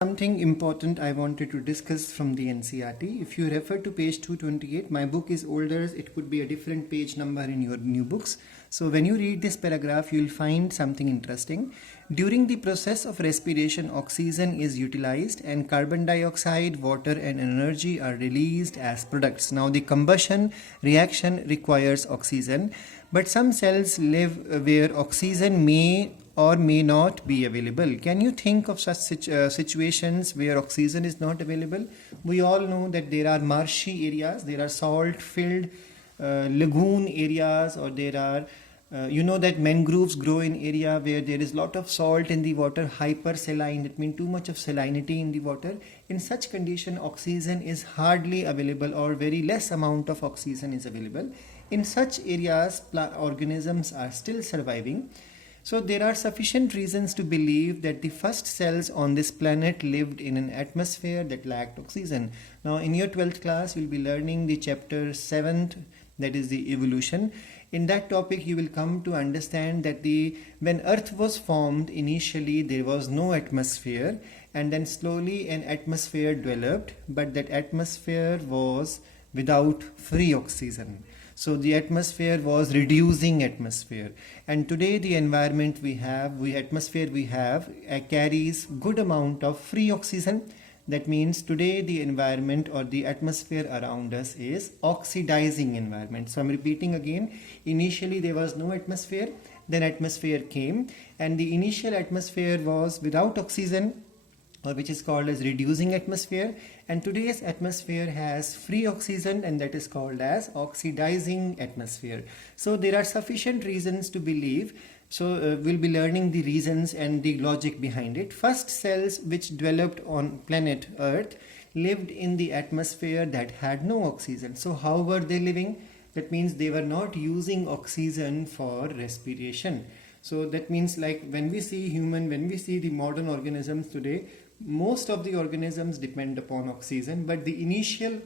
Something important I wanted to discuss from the NCERT. If you refer to page 228, my book is older, it could be a different page number in your new books. So when you read this paragraph, you will find something interesting. During the process of respiration, oxygen is utilized and carbon dioxide, water and energy are released as products. Now the combustion reaction requires oxygen, but some cells live where oxygen may or may not be available. Can you think of such situations where oxygen is not available? We all know that there are marshy areas, there are salt-filled lagoon areas, or there are you know that mangroves grow in area where there is lot of salt in the water, hypersaline, that means too much of salinity in the water. In such condition, oxygen is hardly available or very less amount of oxygen is available. In such areas, organisms are still surviving. So there are sufficient reasons to believe that the first cells on this planet lived in an atmosphere that lacked oxygen. Now in your 12th class, you'll be learning the chapter 7th, that is the evolution. In that topic, you will come to understand that when Earth was formed, initially there was no atmosphere, and then slowly an atmosphere developed, but that atmosphere was without free oxygen. So the atmosphere was reducing atmosphere, and today the environment we have, carries good amount of free oxygen. That means today the environment or the atmosphere around us is oxidizing environment. So I'm repeating again, initially there was no atmosphere, then atmosphere came, and the initial atmosphere was without oxygen, or which is called as reducing atmosphere, and today's atmosphere has free oxygen, and that is called as oxidizing atmosphere. So there are sufficient reasons to believe. So we'll be learning the reasons and the logic behind it. First cells which developed on planet Earth lived in the atmosphere that had no oxygen. So how were they living? That means they were not using oxygen for respiration. So that means, like when we see the modern organisms today, most of the organisms depend upon oxygen, but the initial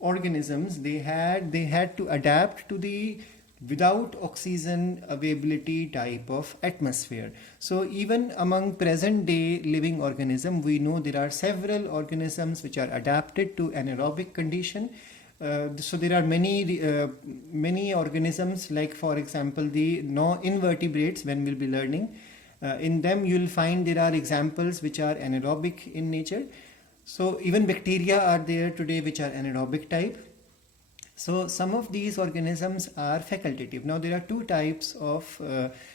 organisms, they had to adapt to the without oxygen availability type of atmosphere. So even among present day living organism, we know there are several organisms which are adapted to anaerobic condition. So there are many organisms, like for example the invertebrates, when we'll be learning. In them you'll find there are examples which are anaerobic in nature. So even bacteria are there today which are anaerobic type. So some of these organisms are facultative. Now there are two types of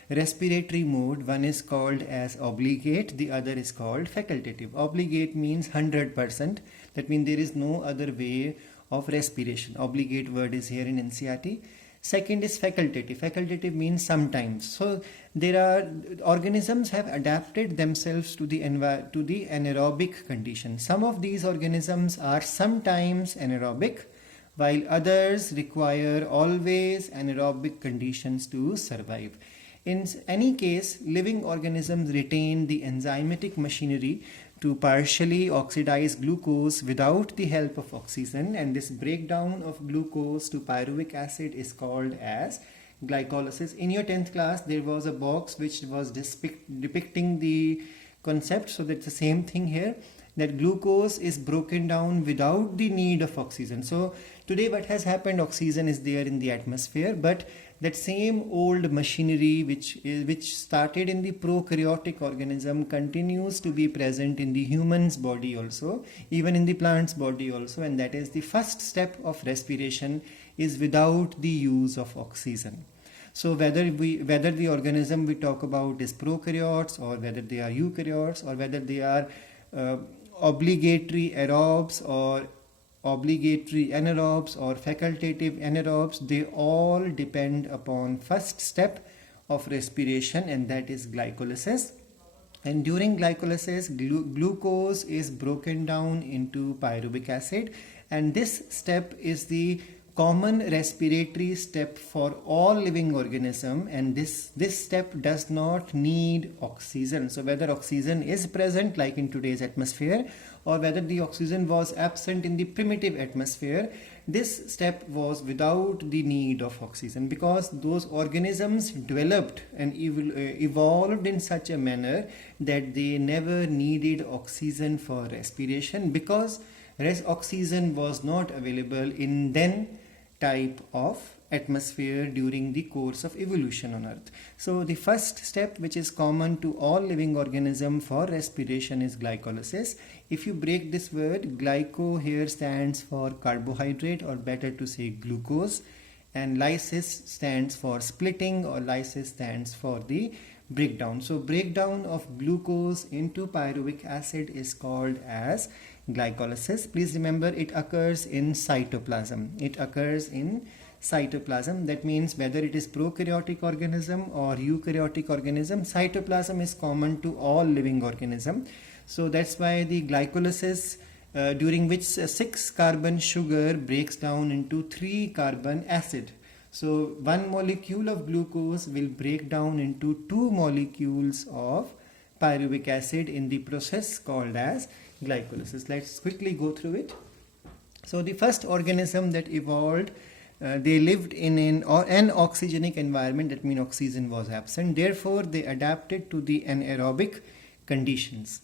respiratory mode. One is called as obligate, the other is called facultative. Obligate means 100%. That means there is no other way of respiration. Obligate word is here in NCERT. Second is facultative. Facultative means sometimes. So there are organisms have adapted themselves to the anaerobic condition. Some of these organisms are sometimes anaerobic, while others require always anaerobic conditions to survive. In any case, living organisms retain the enzymatic machinery to partially oxidize glucose without the help of oxygen, and this breakdown of glucose to pyruvic acid is called as glycolysis. In your 10th class, there was a box which was depicting the concept, so that's the same thing here, that glucose is broken down without the need of oxygen. So today what has happened, oxygen is there in the atmosphere, but that same old machinery which started in the prokaryotic organism continues to be present in the human's body also, even in the plant's body also, and that is the first step of respiration is without the use of oxygen. So whether the organism we talk about is prokaryotes, or whether they are eukaryotes, or whether they are obligatory aerobes or obligatory anaerobes or facultative anaerobes, they all depend upon first step of respiration, and that is glycolysis. And during glycolysis, glucose is broken down into pyruvic acid, and this step is the common respiratory step for all living organism, and this step does not need oxygen. So whether oxygen is present like in today's atmosphere, or whether the oxygen was absent in the primitive atmosphere, this step was without the need of oxygen, because those organisms developed and evolved in such a manner that they never needed oxygen for respiration, because oxygen was not available in then type of atmosphere during the course of evolution on earth. So the first step, which is common to all living organisms for respiration, is glycolysis. If you break this word, glyco here stands for carbohydrate, or better to say glucose, and lysis stands for splitting, or lysis stands for the breakdown. So breakdown of glucose into pyruvic acid is called as glycolysis. Please remember, it occurs in cytoplasm. It occurs in cytoplasm. That means whether it is prokaryotic organism or eukaryotic organism, cytoplasm is common to all living organism. So that's why the glycolysis, during which 6 carbon sugar breaks down into 3 carbon acid. So one molecule of glucose will break down into 2 molecules of pyruvic acid in the process called as glycolysis. Let's quickly go through it. So the first organism that evolved, they lived in an oxygenic environment. That means oxygen was absent. Therefore, they adapted to the anaerobic conditions.